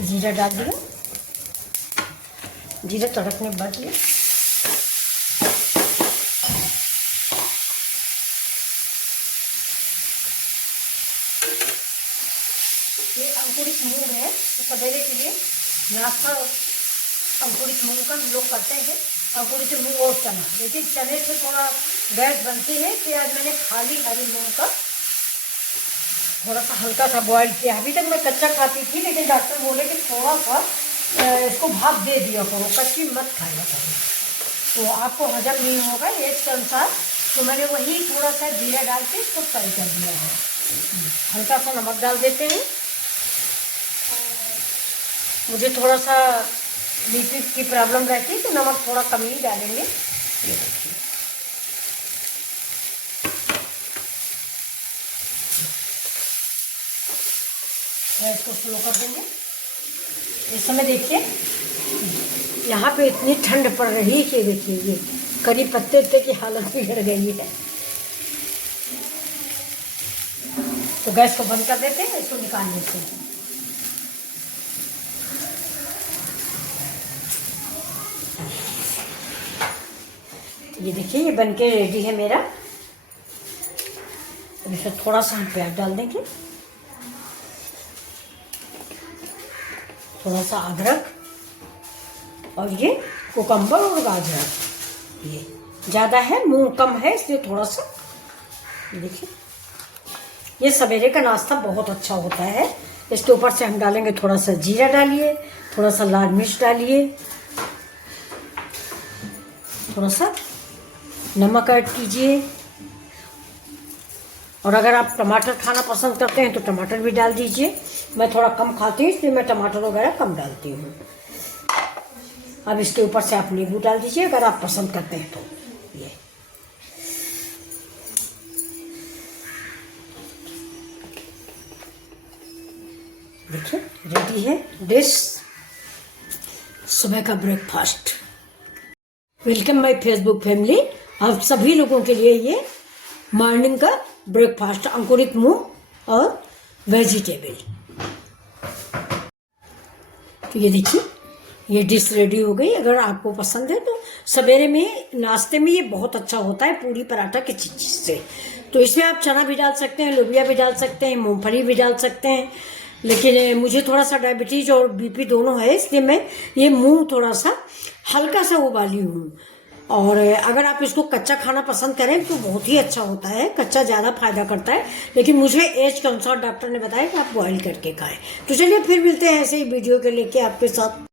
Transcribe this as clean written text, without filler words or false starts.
जीरा डाल दिया, जीरा तड़कने बाद दिया। ये अंकुरित मूंग है, तो सवेरे के लिए नाश्ता अंकुरित मूंग का हम लोग करते हैं, अंकुरित मूंग और चना। लेकिन चने से थोड़ा गैस बनती है, तो आज मैंने खाली हरी मूंग का थोड़ा सा हल्का सा बॉईल किया। अभी तक मैं कच्चा खाती थी, लेकिन डॉक्टर बोले कि थोड़ा सा इसको भाप दे दिया करो, कच्ची मत खाया करो, तो आपको हजम नहीं होगा एज के अनुसार। तो मैंने वही थोड़ा सा जीरा डाल के इसको फ्राई कर दिया है। हल्का सा नमक डाल देते हैं। मुझे थोड़ा सा बीपी की प्रॉब्लम रहती है, तो नमक थोड़ा कम ही डालेंगे। ये देखिए, गैस को स्लो कर देंगे। इस समय देखिए यहाँ पे इतनी ठंड पड़ रही है कि देखिए ये करी पत्ते उत्ते की हालत बिगड़ गई है। तो गैस को बंद कर देते हैं, इसको निकाल लेते हैं। ये देखिए ये बनके रेडी है मेरा। अब इसमें थोड़ा सा हम प्याज डाल देंगे, थोड़ा सा अदरक, और ये कुकम्बर और गाजर। ये ज़्यादा है, मूंग कम है, इसलिए थोड़ा सा। देखिए ये सवेरे का नाश्ता बहुत अच्छा होता है। इसके ऊपर से हम डालेंगे थोड़ा सा जीरा डालिए, थोड़ा सा लाल मिर्च डालिए, थोड़ा सा नमक ऐड कीजिए, और अगर आप टमाटर खाना पसंद करते हैं तो टमाटर भी डाल दीजिए। मैं थोड़ा कम खाती हूँ, इसलिए मैं टमाटर वगैरह कम डालती हूँ। अब इसके ऊपर से आप नींबू डाल दीजिए अगर आप पसंद करते हैं तो। ये देखिए रेडी है डिश, सुबह का breakfast. Welcome my Facebook family. आप सभी लोगों के लिए ये मॉर्निंग का ब्रेकफास्ट, अंकुरित मूंग और वेजिटेबल। तो ये देखिए ये डिश रेडी हो गई। अगर आपको पसंद है तो सवेरे में नाश्ते में ये बहुत अच्छा होता है, पूरी पराठा की चीज से। तो इसमें आप चना भी डाल सकते हैं, लोबिया भी डाल सकते हैं, मूंगफली भी डाल सकते हैं। लेकिन मुझे थोड़ा सा डायबिटीज और बीपी दोनों है, इसलिए मैं ये मूंग थोड़ा सा हल्का सा उबाली हूँ। और अगर आप इसको कच्चा खाना पसंद करें तो बहुत ही अच्छा होता है, कच्चा ज़्यादा फायदा करता है। लेकिन मुझे एज के अनुसार डॉक्टर ने बताया कि आप बॉईल करके खाएं। तो चलिए फिर मिलते हैं ऐसे ही वीडियो के लेके आपके साथ।